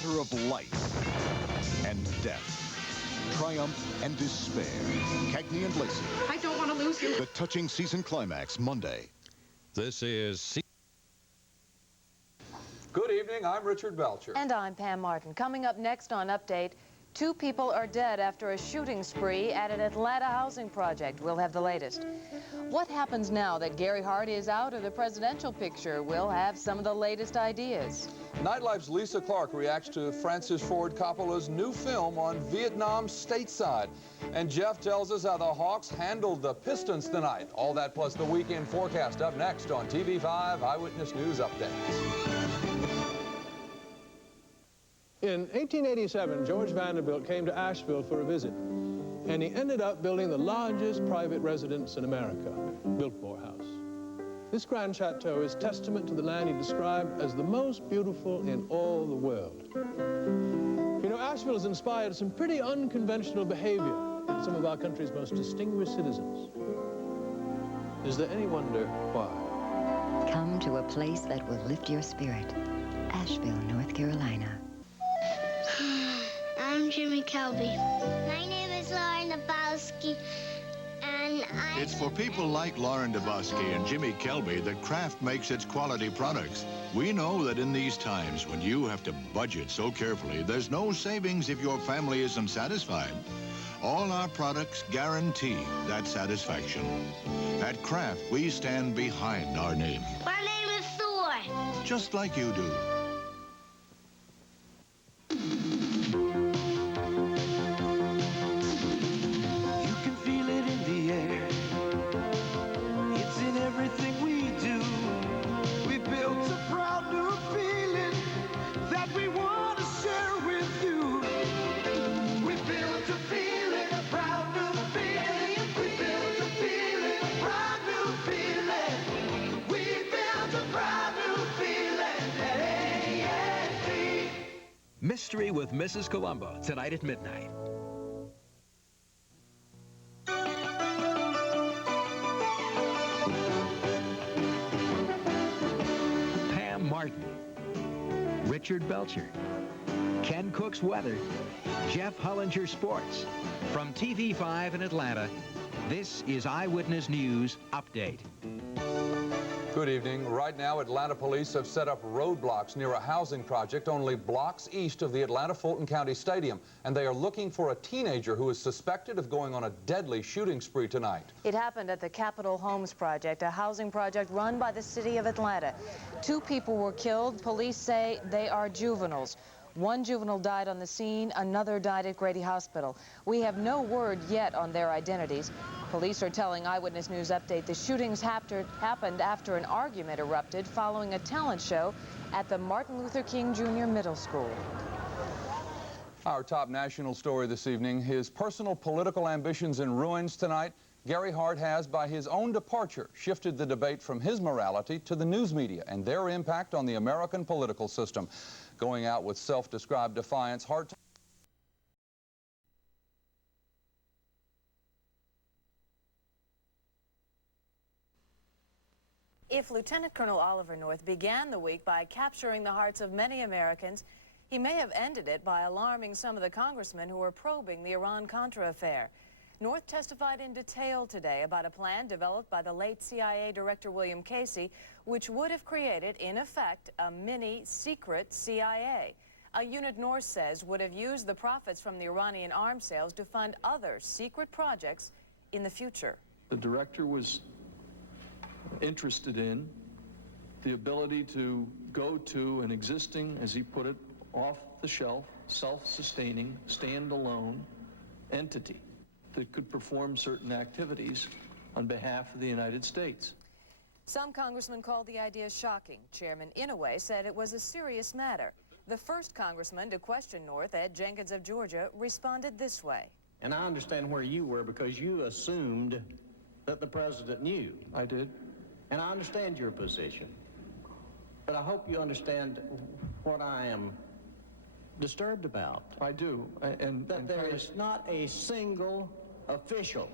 matter of life and death, triumph and despair. Cagney and Lacey. I don't want to lose you. The touching season climax Monday. This is... Good evening, I'm Richard Belcher. And I'm Pam Martin. Coming up next on Update, 2 people are dead after a shooting spree at an Atlanta housing project. We'll have the latest. What happens now that Gary Hart is out of the presidential picture? We'll have some of the latest ideas. Nightlife's Lisa Clark reacts to Francis Ford Coppola's new film on Vietnam stateside. And Jeff tells us how the Hawks handled the Pistons tonight. All that plus the weekend forecast up next on TV5 Eyewitness News Updates. In 1887, George Vanderbilt came to Asheville for a visit, and he ended up building the largest private residence in America, Biltmore House. This grand chateau is testament to the land he described as the most beautiful in all the world. You know, Asheville has inspired some pretty unconventional behavior in some of our country's most distinguished citizens. Is there any wonder why? Come to a place that will lift your spirit. Asheville, North Carolina. I'm Jimmy Kelby. My name is Lauren Dabowski, and It's for people like Lauren Dabowski and Jimmy Kelby that Kraft makes its quality products. We know that in these times when you have to budget so carefully, there's no savings if your family isn't satisfied. All our products guarantee that satisfaction. At Kraft, we stand behind our name. my name is Thor. Just like you do. Mystery with Mrs. Columbo, tonight at midnight. Pam Martin, Richard Belcher, Ken Cook's weather, Jeff Hullinger sports. From TV5 in Atlanta, this is Eyewitness News Update. Good evening. Right now, Atlanta police have set up roadblocks near a housing project only blocks east of the Atlanta Fulton County Stadium, and they are looking for a teenager who is suspected of going on a deadly shooting spree tonight. It happened at the Capitol Homes Project, a housing project run by the city of Atlanta. 2 people were killed. Police say they are juveniles. 1 juvenile died on the scene, another died at Grady Hospital. We have no word yet on their identities. Police are telling Eyewitness News Update the shootings happened after an argument erupted following a talent show at the Martin Luther King Jr. Middle School. Our top national story this evening, his personal political ambitions in ruins tonight. Gary Hart has, by his own departure, shifted the debate from his morality to the news media and their impact on the American political system. Going out with self-described defiance, Hart... If Lieutenant Colonel Oliver North began the week by capturing the hearts of many Americans, he may have ended it by alarming some of the congressmen who were probing the Iran-Contra affair. North testified in detail today about a plan developed by the late CIA Director William Casey, which would have created, in effect, a mini-secret CIA. A unit North says would have used the profits from the Iranian arms sales to fund other secret projects in the future. The director was interested in the ability to go to an existing, as he put it, off-the-shelf, self-sustaining, stand-alone entity that could perform certain activities on behalf of the United States. Some congressmen called the idea shocking. Chairman Inouye said it was a serious matter. The first congressman to question North, Ed Jenkins of Georgia, responded this way. And I understand where you were because you assumed that the president knew. I did. And I understand your position. But I hope you understand what I am disturbed about. I do. That there is not a single official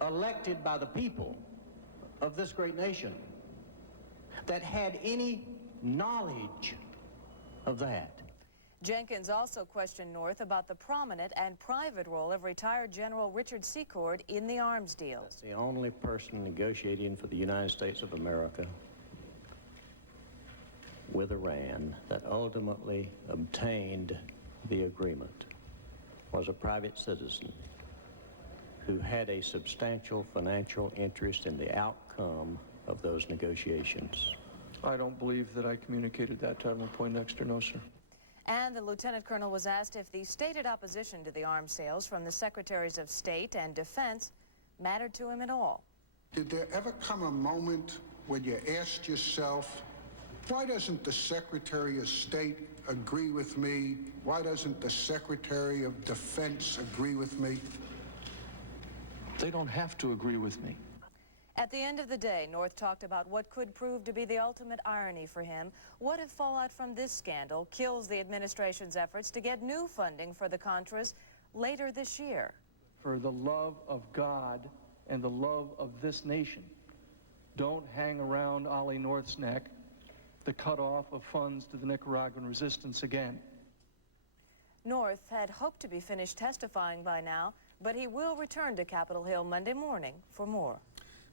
elected by the people of this great nation that had any knowledge of that. Jenkins also questioned North about the prominent and private role of retired General Richard Secord in the arms deal. That's the only person negotiating for the United States of America with Iran that ultimately obtained the agreement was a private citizen who had a substantial financial interest in the outcome of those negotiations. I don't believe that I communicated that to Admiral Poindexter, no, sir. And the lieutenant colonel was asked if the stated opposition to the arms sales from the Secretaries of State and Defense mattered to him at all. Did there ever come a moment when you asked yourself, why doesn't the Secretary of State agree with me? Why doesn't the Secretary of Defense agree with me? They don't have to agree with me. At the end of the day, North talked about what could prove to be the ultimate irony for him. What if fallout from this scandal kills the administration's efforts to get new funding for the Contras later this year? For the love of God and the love of this nation, don't hang around Ollie North's neck the cutoff of funds to the Nicaraguan resistance again. North had hoped to be finished testifying by now, but he will return to Capitol Hill Monday morning for more.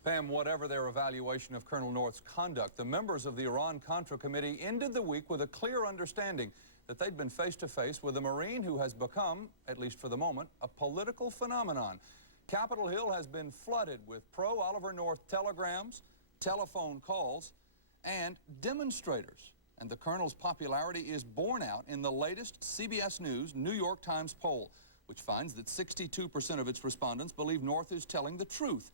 Pam, whatever their evaluation of Colonel North's conduct, the members of the Iran-Contra Committee ended the week with a clear understanding that they'd been face-to-face with a Marine who has become, at least for the moment, a political phenomenon. Capitol Hill has been flooded with pro-Oliver North telegrams, telephone calls, and demonstrators. And the colonel's popularity is borne out in the latest CBS News New York Times poll, which finds that 62% of its respondents believe North is telling the truth.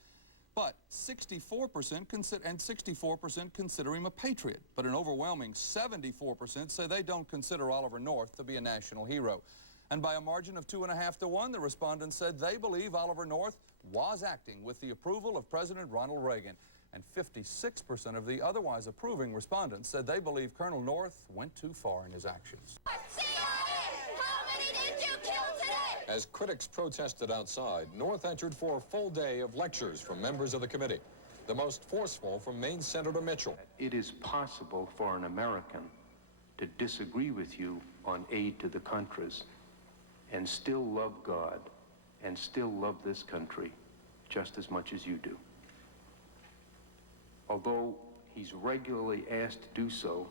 But 64% consider him a patriot. But an overwhelming 74% say they don't consider Oliver North to be a national hero. And by a margin of 2.5 to 1, the respondents said they believe Oliver North was acting with the approval of President Ronald Reagan. And 56% of the otherwise approving respondents said they believe Colonel North went too far in his actions. As critics protested outside, North entered for a full day of lectures from members of the committee, the most forceful from Maine Senator Mitchell. It is possible for an American to disagree with you on aid to the Contras and still love God and still love this country just as much as you do. Although he's regularly asked to do so,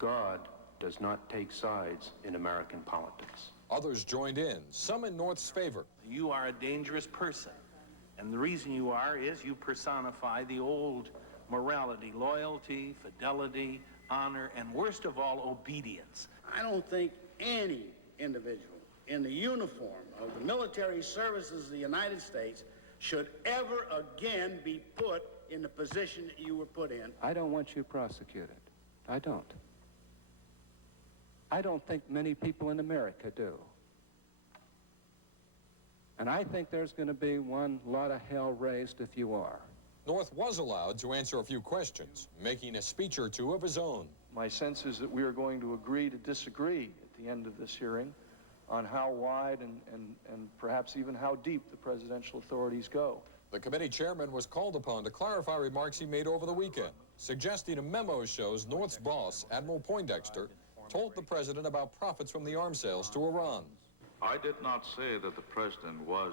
God does not take sides in American politics. Others joined in, some in North's favor. You are a dangerous person, and the reason you are is you personify the old morality, loyalty, fidelity, honor, and worst of all, obedience. I don't think any individual in the uniform of the military services of the United States should ever again be put in the position that you were put in. I don't want you prosecuted. I don't. I don't think many people in America do. And I think there's going to be one lot of hell raised if you are. North was allowed to answer a few questions, making a speech or two of his own. My sense is that we are going to agree to disagree at the end of this hearing on how wide and perhaps even how deep the presidential authorities go. The committee chairman was called upon to clarify remarks he made over the weekend, suggesting a memo shows North's boss, Admiral Poindexter, told the president about profits from the arms sales to Iran. I did not say that the president was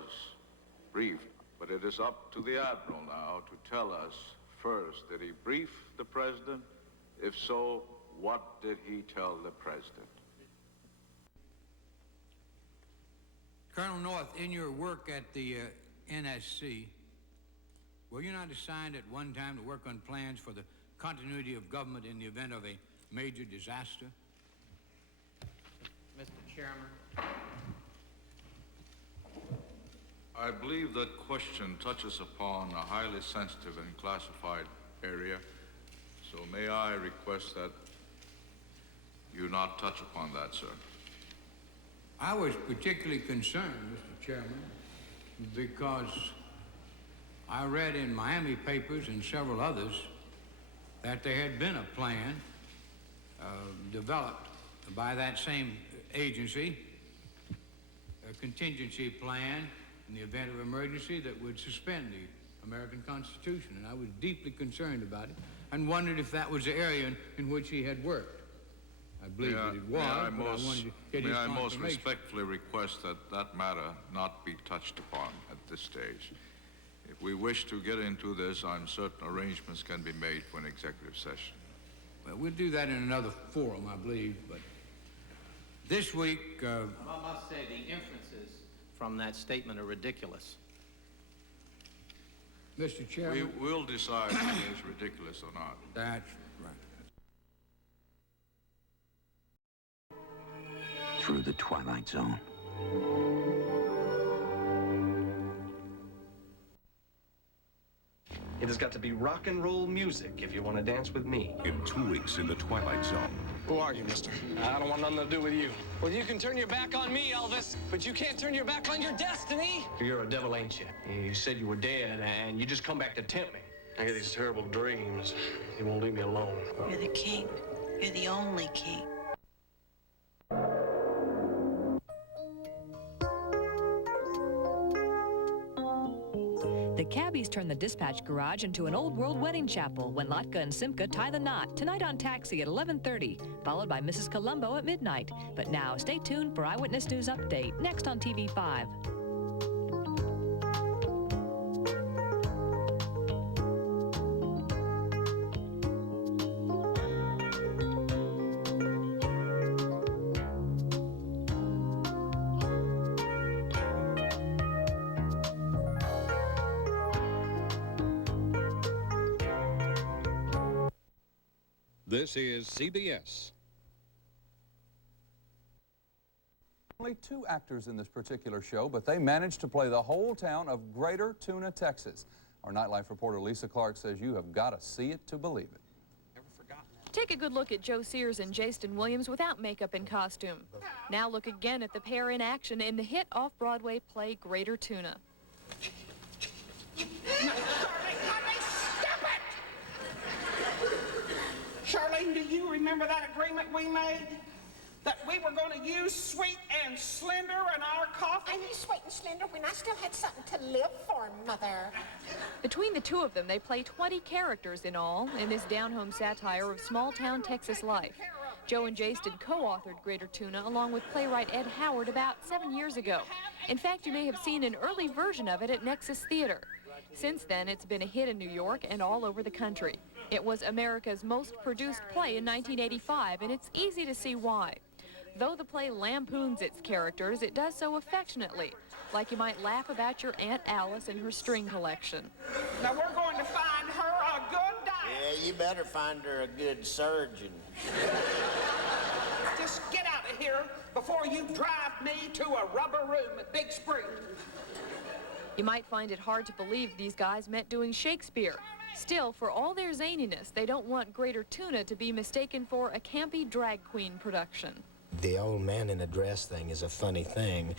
briefed, but it is up to the admiral now to tell us first, did he brief the president? If so, what did he tell the president? Colonel North, in your work at the NSC, were you not assigned at one time to work on plans for the continuity of government in the event of a major disaster? Mr. Chairman. I believe that question touches upon a highly sensitive and classified area, so may I request that you not touch upon that, sir. I was particularly concerned, Mr. Chairman, because I read in Miami papers and several others that there had been a plan developed by that same agency, a contingency plan in the event of emergency that would suspend the American Constitution. And I was deeply concerned about it and wondered if that was the area in which he had worked. I believe that it was, but I wanted to get his May I most confirmation. respectfully request that that matter not be touched upon at this stage. If we wish to get into this, I'm certain arrangements can be made for an executive session. Well, we'll do that in another forum, I believe, but this week... I must say the inferences from that statement are ridiculous. Mr. Chairman... We will decide whether it's ridiculous or not. That's right. Through the Twilight Zone. It has got to be rock and roll music if you want to dance with me. In 2 weeks in the Twilight Zone. Who are you, mister? I don't want nothing to do with you. Well, you can turn your back on me, Elvis, but you can't turn your back on your destiny. You're a devil, ain't you? You said you were dead, and you just come back to tempt me. I get these terrible dreams. You won't leave me alone. You're the king. You're the only king. The cabbies turn the dispatch garage into an old-world wedding chapel when Latka and Simca tie the knot, tonight on Taxi at 11:30, followed by Mrs. Columbo at midnight. But now, stay tuned for Eyewitness News Update, next on TV5. This is CBS. Only 2 actors in this particular show, but they managed to play the whole town of Greater Tuna, Texas. Our nightlife reporter Lisa Clark says you have got to see it to believe it. Take a good look at Joe Sears and Jason Williams without makeup and costume. Now look again at the pair in action in the hit off-Broadway play Greater Tuna. Charlene, do you remember that agreement we made? That we were going to use Sweet and Slender in our coffee? I used Sweet and Slender when I still had something to live for, Mother. Between the two of them, they play 20 characters in all in this down-home satire of small-town Texas life. Joe and Jason co-authored Greater Tuna along with playwright Ed Howard about 7 years ago. In fact, you may have seen an early version of it at Nexus Theater. Since then, it's been a hit in New York and all over the country. It was America's most produced play in 1985, and it's easy to see why. Though the play lampoons its characters, it does so affectionately, like you might laugh about your Aunt Alice and her string collection. Now we're going to find her a good doctor. Yeah, you better find her a good surgeon. Just get out of here before you drive me to a rubber room at Big Spring. You might find it hard to believe these guys meant doing Shakespeare. Still, for all their zaniness, they don't want Greater Tuna to be mistaken for a campy drag queen production. The old man in a dress thing is a funny thing,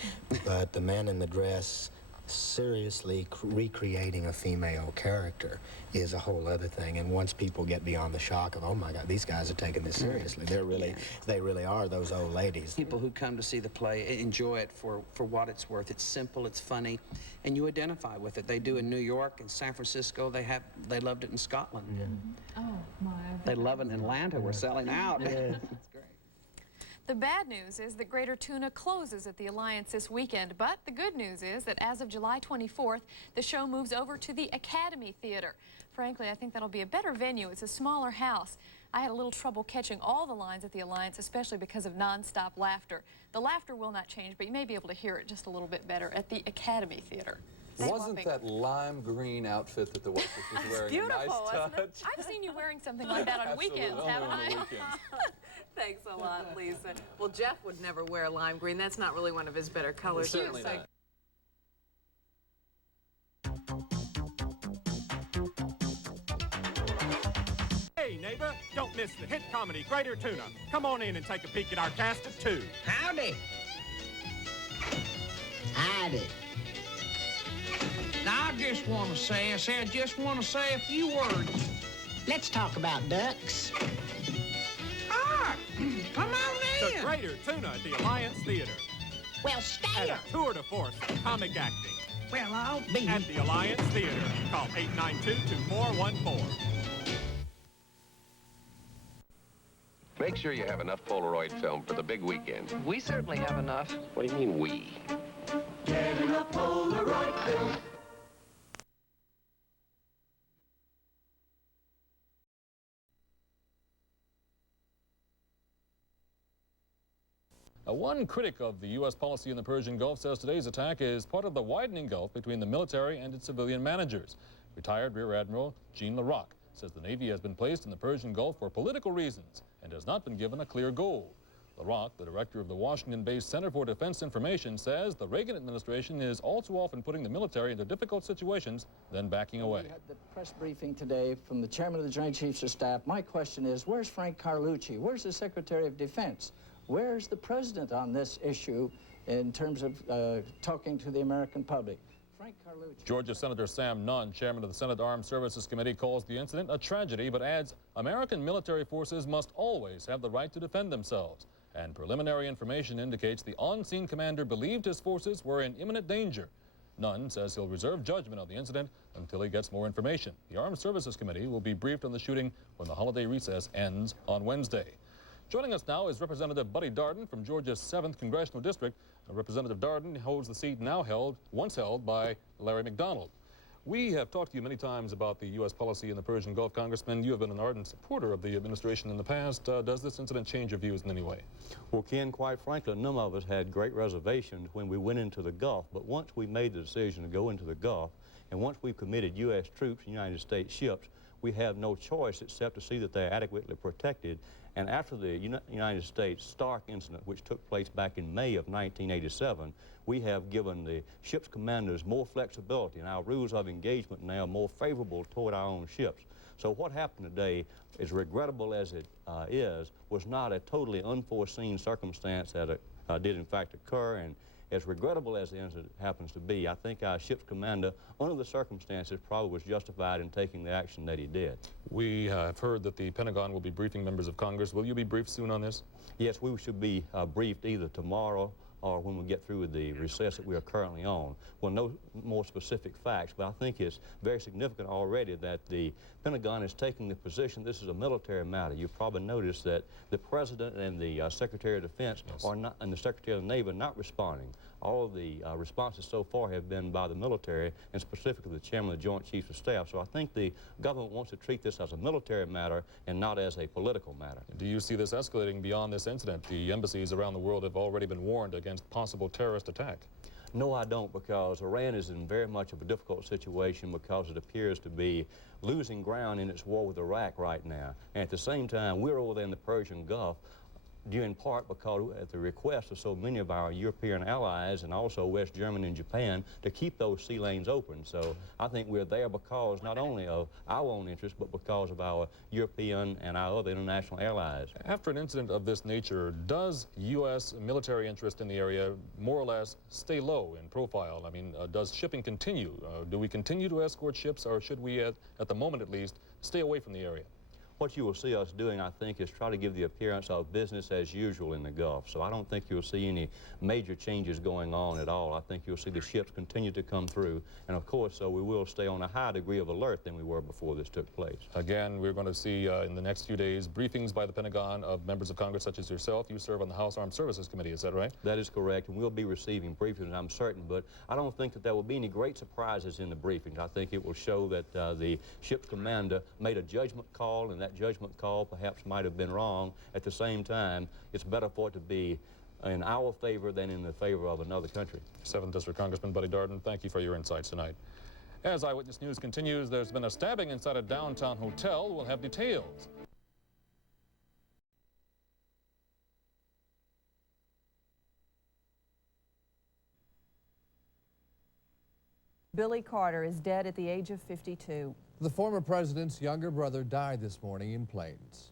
but the man in the dress seriously recreating a female character is a whole other thing. And once people get beyond the shock of, oh my God, these guys are taking this seriously, they really are those old ladies. People who come to see the play enjoy it for what it's worth. It's simple, it's funny, and you identify with it. They do in New York and San Francisco. They loved it in Scotland. Oh, my. They love it in Atlanta. We're selling out. Yeah. The bad news is that Greater Tuna closes at the Alliance this weekend, but the good news is that as of July 24th, the show moves over to the Academy Theater. Frankly, I think that'll be a better venue. It's a smaller house. I had a little trouble catching all the lines at the Alliance, especially because of nonstop laughter. The laughter will not change, but you may be able to hear it just a little bit better at the Academy Theater. Wasn't that lime green outfit that the waitress was wearing beautiful, a nice touch? wasn't it? I've seen you wearing something like that on weekends, haven't I? Thanks a lot, Lisa. Well, Jeff would never wear lime green. That's not really one of his better colors. Certainly not. Hey, neighbor, don't miss the hit comedy Greater Tuna. Come on in and take a peek at our cast of 2. Howdy. Howdy. Now, I just want to say a few words. Let's talk about ducks. Come on in. The Greater Tuna at the Alliance Theater. Well, stay And a tour de force of comic acting. Well, I'll be... At the Alliance Theater. Call 892-2414. Make sure you have enough Polaroid film for the big weekend. We certainly have enough. What do you mean, we? Get enough Polaroid film. One critic of the U.S. policy in the Persian Gulf says today's attack is part of the widening gulf between the military and its civilian managers. Retired Rear Admiral Jean LaRocque says the Navy has been placed in the Persian Gulf for political reasons and has not been given a clear goal. LaRocque, the director of the Washington-based Center for Defense Information, says the Reagan administration is all too often putting the military into difficult situations, then backing away. We had the press briefing today from the chairman of the Joint Chiefs of Staff. My question is, where's Frank Carlucci? Where's the Secretary of Defense? Where's the president on this issue in terms of talking to the American public? Frank Carlucci. Georgia Senator Sam Nunn, chairman of the Senate Armed Services Committee, calls the incident a tragedy, but adds American military forces must always have the right to defend themselves. And preliminary information indicates the on-scene commander believed his forces were in imminent danger. Nunn says he'll reserve judgment on the incident until he gets more information. The Armed Services Committee will be briefed on the shooting when the holiday recess ends on Wednesday. Joining us now is Representative Buddy Darden from Georgia's 7th Congressional District. Representative Darden holds the seat once held by Larry McDonald. We have talked to you many times about the U.S. policy in the Persian Gulf. Congressman, you have been an ardent supporter of the administration in the past. Does this incident change your views in any way? Well, Ken, quite frankly, none of us had great reservations when we went into the Gulf. But once we made the decision to go into the Gulf, and once we committed U.S. troops and United States ships, we have no choice except to see that they're adequately protected. And after the United States Stark incident, which took place back in May of 1987, we have given the ship's commanders more flexibility, and our rules of engagement now are more favorable toward our own ships. So what happened today, as regrettable as it is, was not a totally unforeseen circumstance that did in fact occur. And as regrettable as the incident happens to be, I think our ship's commander, under the circumstances, probably was justified in taking the action that he did. We have heard that the Pentagon will be briefing members of Congress. Will you be briefed soon on this? Yes, we should be briefed either tomorrow or when we get through with the recess that we are currently on. Well, no more specific facts, but I think it's very significant already that the Pentagon is taking the position this is a military matter. You've probably noticed that the President and the Secretary of Defense are not, and the Secretary of the Navy are not responding. All of the responses so far have been by the military, and specifically the Chairman of the Joint Chiefs of Staff. So I think the government wants to treat this as a military matter and not as a political matter. Do you see this escalating beyond this incident? The embassies around the world have already been warned against possible terrorist attack. No, I don't, because Iran is in very much of a difficult situation because it appears to be losing ground in its war with Iraq right now. And at the same time, we're over there in the Persian Gulf, due in part because at the request of so many of our European allies and also West Germany and Japan to keep those sea lanes open. So I think we're there because not only of our own interest, but because of our European and our other international allies. After an incident of this nature, does U.S. military interest in the area more or less stay low in profile? I mean, does shipping continue? Do we continue to escort ships, or should we, at the moment at least, stay away from the area? What you will see us doing, I think, is try to give the appearance of business as usual in the Gulf. So I don't think you'll see any major changes going on at all. I think you'll see the ships continue to come through. And of course, we will stay on a higher degree of alert than we were before this took place. Again, we're going to see in the next few days briefings by the Pentagon of members of Congress such as yourself. You serve on the House Armed Services Committee, is that right? That is correct, and we'll be receiving briefings, I'm certain. But I don't think that there will be any great surprises in the briefings. I think it will show that the ship's commander made a judgment call, and that judgment call perhaps might have been wrong. At the same time, it's better for it to be in our favor than in the favor of another country. 7th District Congressman Buddy Darden, thank you for your insights tonight. As Eyewitness News continues, there's been a stabbing inside a downtown hotel. We'll have details. Billy Carter is dead at the age of 52. The former president's younger brother died this morning in Plains.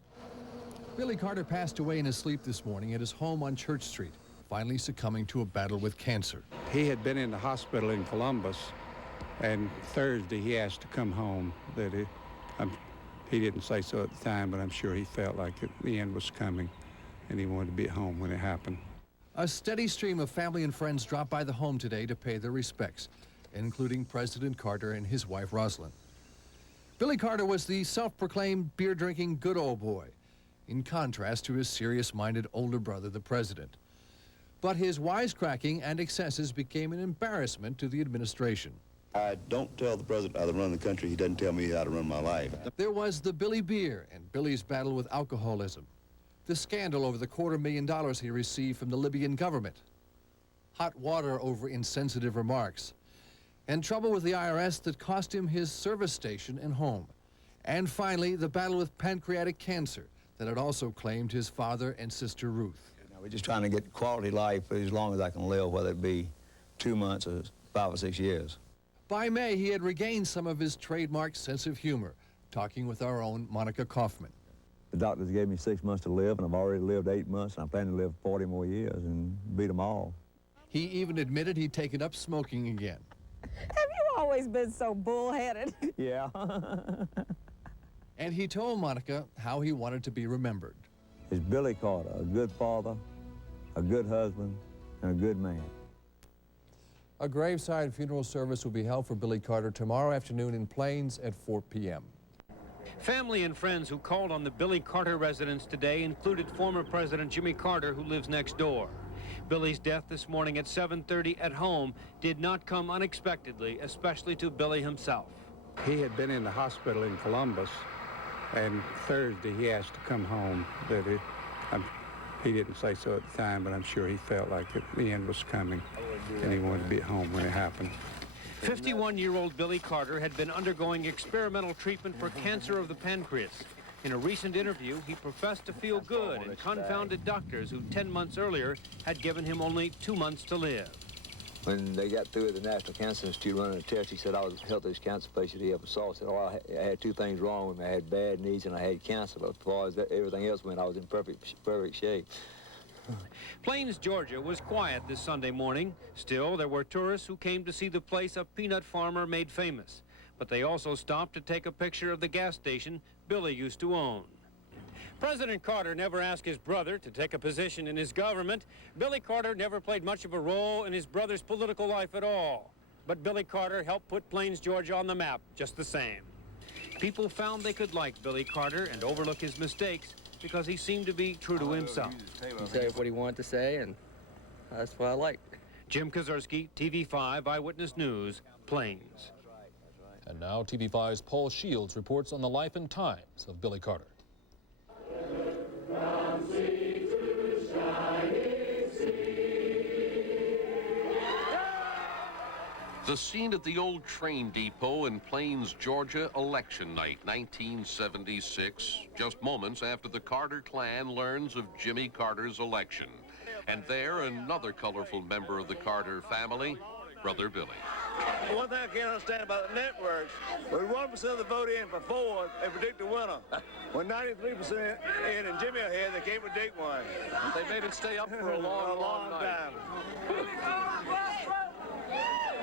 Billy Carter passed away in his sleep this morning at his home on Church Street, finally succumbing to a battle with cancer. He had been in the hospital in Columbus, and Thursday he asked to come home. He didn't say so at the time, but I'm sure he felt like the end was coming, and he wanted to be at home when it happened. A steady stream of family and friends dropped by the home today to pay their respects, including President Carter and his wife, Rosalind. Billy Carter was the self-proclaimed beer-drinking good old boy. in contrast to his serious-minded older brother, the president. But his wisecracking and excesses became an embarrassment to the administration. I don't tell the president how to run the country. He doesn't tell me how to run my life. There was the Billy beer and Billy's battle with alcoholism. The scandal over the $250,000 he received from the Libyan government. Hot water over insensitive remarks. And trouble with the IRS that cost him his service station and home. And finally, the battle with pancreatic cancer that had also claimed his father and sister Ruth. We're just trying to get quality life for as long as I can live, whether it be 2 months or 5 or 6 years. By May, he had regained some of his trademark sense of humor, talking with our own Monica Kaufman. The doctors gave me 6 months to live, and I've already lived 8 months, and I plan to live 40 more years and beat them all. He even admitted he'd taken up smoking again. Have you always been so bullheaded? Yeah. And he told Monica how he wanted to be remembered. It's Billy Carter, a good father, a good husband, and a good man. A graveside funeral service will be held for Billy Carter tomorrow afternoon in Plains at 4 p.m. Family and friends who called on the Billy Carter residence today included former President Jimmy Carter, who lives next door. Billy's death this morning at 7:30 at home did not come unexpectedly, especially to Billy himself. He had been in the hospital in Columbus, and Thursday he asked to come home. He didn't say so at the time, but I'm sure he felt like the end was coming, and he wanted to be at home when it happened. 51-year-old Billy Carter had been undergoing experimental treatment for cancer of the pancreas. In a recent interview, he professed to feel good and confounded doctors who 10 months earlier had given him only 2 months to live. When they got through at the National Cancer Institute running a test, he said I was the healthiest cancer patient he ever saw. He said, oh, I had 2 things wrong with me. I had bad knees and I had cancer. But as far as everything else went, I was in perfect shape. Plains, Georgia was quiet this Sunday morning. Still, there were tourists who came to see the place a peanut farmer made famous. But they also stopped to take a picture of the gas station Billy used to own. President Carter never asked his brother to take a position in his government. Billy Carter never played much of a role in his brother's political life at all. But Billy Carter helped put Plains, Georgia on the map just the same. People found they could like Billy Carter and overlook his mistakes because he seemed to be true to himself. He said what he wanted to say, and that's what I liked. Jim Kazurski, TV5 Eyewitness News, Plains. And now TV5's Paul Shields reports on the life and times of Billy Carter. The scene at the old train depot in Plains, Georgia, election night, 1976, just moments after the Carter clan learns of Jimmy Carter's election. And there, another colorful member of the Carter family, Brother Billy. One thing I can't understand about the networks, when 1% of the vote in for Ford, they predict the winner. When 93% in and Jimmy ahead, they can't predict one. They made it stay up for a long time.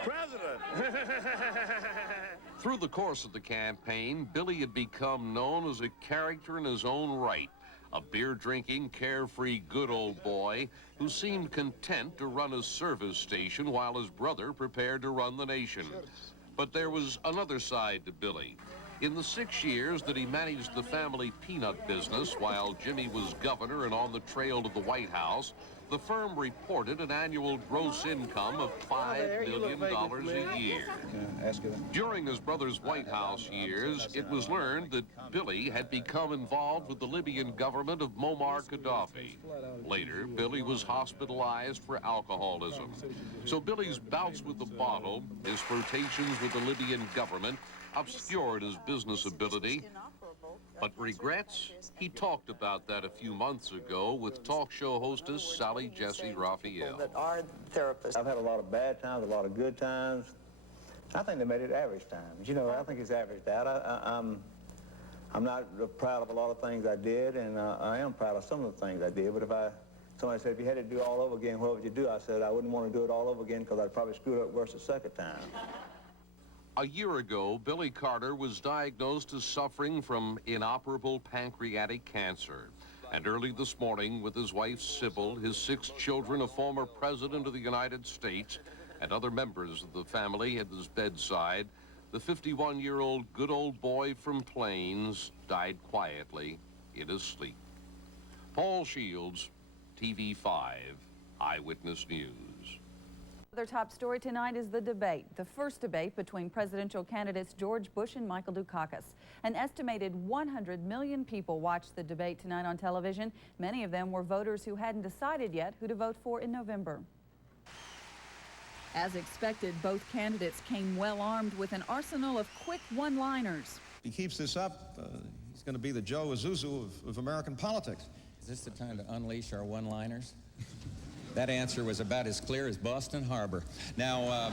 President. Through the course of the campaign, Billy had become known as a character in his own right. A beer-drinking, carefree, good old boy who seemed content to run a service station while his brother prepared to run the nation. But there was another side to Billy. In the 6 years that he managed the family peanut business while Jimmy was governor and on the trail to the White House, the firm reported an annual gross income of $5 million a year. During his brother's White House years, it was learned that Billy had become involved with the Libyan government of Muammar Gaddafi. Later, Billy was hospitalized for alcoholism. So Billy's bouts with the bottle, his flirtations with the Libyan government, obscured his business ability. But regrets? He talked about that a few months ago with talk show hostess Sally Jesse Raphael. Our therapist. I've had a lot of bad times, a lot of good times. I think they made it average times. You know, I think it's averaged out. I'm not proud of a lot of things I did, and I am proud of some of the things I did. But if somebody said, if you had to do it all over again, what would you do? I said, I wouldn't want to do it all over again because I'd probably screw it up worse the second time. A year ago, Billy Carter was diagnosed as suffering from inoperable pancreatic cancer. And early this morning, with his wife Sybil, his 6 children, a former president of the United States, and other members of the family at his bedside, the 51-year-old good old boy from Plains died quietly in his sleep. Paul Shields, TV5, Eyewitness News. Another top story tonight is the debate, the first debate between presidential candidates George Bush and Michael Dukakis. An estimated 100 million people watched the debate tonight on television. Many of them were voters who hadn't decided yet who to vote for in November. As expected, both candidates came well armed with an arsenal of quick one-liners. If he keeps this up, he's going to be the Joe Azuzu of American politics. Is this the time to unleash our one-liners? That answer was about as clear as Boston Harbor. Now,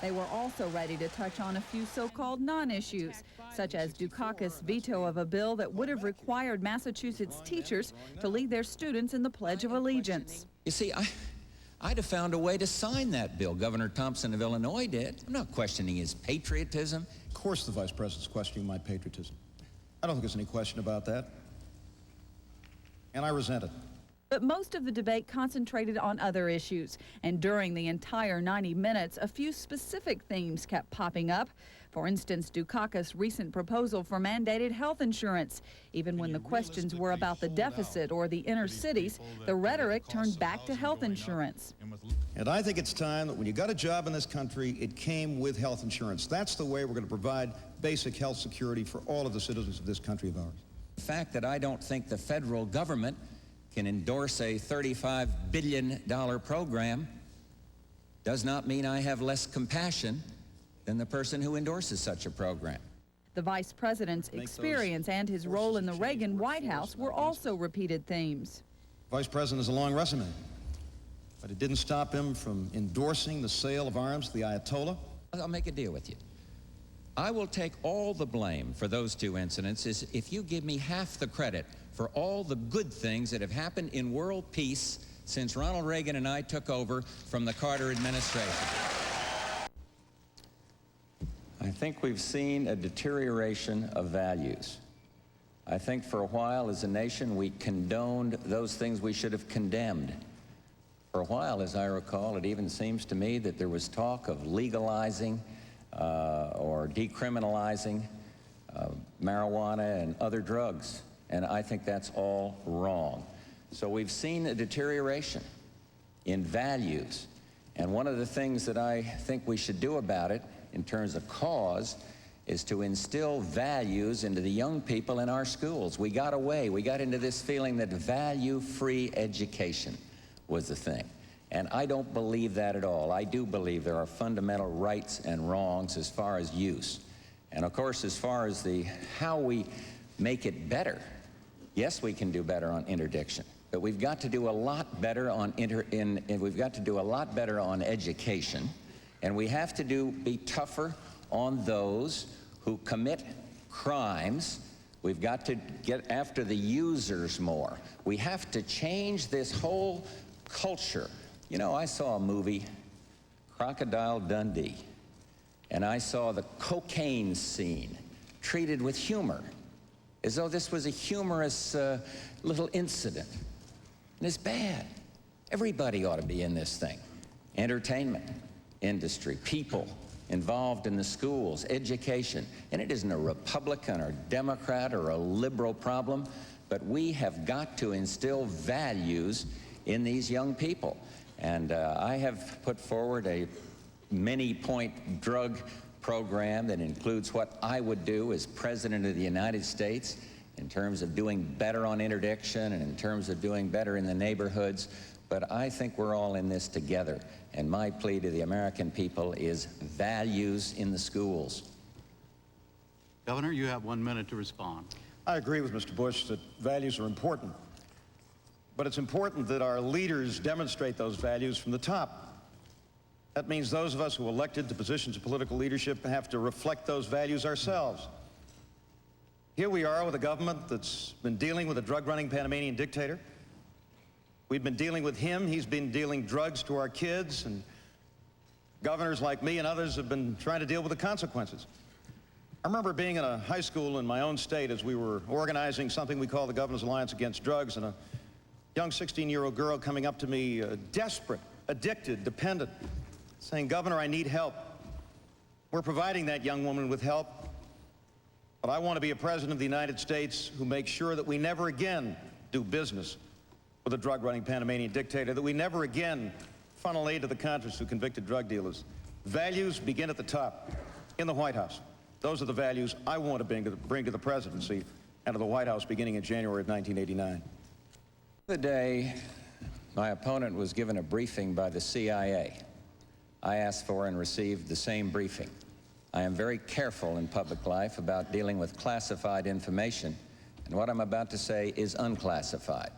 They were also ready to touch on a few so-called non-issues, such as Dukakis' veto of a bill that would have required Massachusetts teachers to lead their students in the Pledge of Allegiance. you see, I'd have found a way to sign that bill. Governor Thompson of Illinois did. I'm not questioning his patriotism. Of course the Vice President's questioning my patriotism. I don't think there's any question about that. And I resent it. But most of the debate concentrated on other issues. And during the entire 90 minutes, a few specific themes kept popping up. For instance, Dukakis' recent proposal for mandated health insurance. Even when the questions were about the deficit or the inner cities, the rhetoric turned back to health insurance. And I think it's time that when you got a job in this country, it came with health insurance. That's the way we're going to provide basic health security for all of the citizens of this country of ours. The fact that I don't think the federal government can endorse a $35 billion program does not mean I have less compassion than the person who endorses such a program. The vice president's experience and his role in the Reagan White House were also repeated themes. Vice President has a long resume, but it didn't stop him from endorsing the sale of arms to the Ayatollah. I'll make a deal with you. I will take all the blame for those two incidents if you give me half the credit for all the good things that have happened in world peace since Ronald Reagan and I took over from the Carter administration. I think we've seen a deterioration of values. I think for a while as a nation we condoned those things we should have condemned. For a while, as I recall, it even seems to me that there was talk of legalizing or decriminalizing marijuana and other drugs. And I think that's all wrong. So we've seen a deterioration in values. And one of the things that I think we should do about it in terms of cause is to instill values into the young people in our schools. We got into this feeling that value-free education was the thing. And I don't believe that at all. I do believe there are fundamental rights and wrongs as far as use. And of course, as far as how we make it better, yes, we can do better on interdiction, but we've got to do a lot better on education, and we have to be tougher on those who commit crimes. We've got to get after the users more. We have to change this whole culture. You know, I saw a movie, Crocodile Dundee, and I saw the cocaine scene treated with humor, as though this was a humorous little incident. And it's bad. Everybody ought to be in this thing. Entertainment industry, people involved in the schools, education. And it isn't a Republican or Democrat or a liberal problem, but we have got to instill values in these young people. And I have put forward a many-point drug program that includes what I would do as President of the United States in terms of doing better on interdiction and in terms of doing better in the neighborhoods. But I think we're all in this together. And my plea to the American people is values in the schools. Governor, you have 1 minute to respond. I agree with Mr. Bush that values are important. But it's important that our leaders demonstrate those values from the top. That means those of us who are elected to positions of political leadership have to reflect those values ourselves. Here we are with a government that's been dealing with a drug-running Panamanian dictator. We've been dealing with him. He's been dealing drugs to our kids, and governors like me and others have been trying to deal with the consequences. I remember being in a high school in my own state as we were organizing something we call the Governor's Alliance Against Drugs, and a young 16-year-old girl coming up to me, desperate, addicted, dependent, saying, "Governor, I need help." We're providing that young woman with help. But I want to be a president of the United States who makes sure that we never again do business with a drug-running Panamanian dictator, that we never again funnel aid to the Contras who convicted drug dealers. Values begin at the top, in the White House. Those are the values I want to bring to the presidency and to the White House beginning in January of 1989. The day my opponent was given a briefing by the CIA, I asked for and received the same briefing. I am very careful in public life about dealing with classified information, and what I'm about to say is unclassified.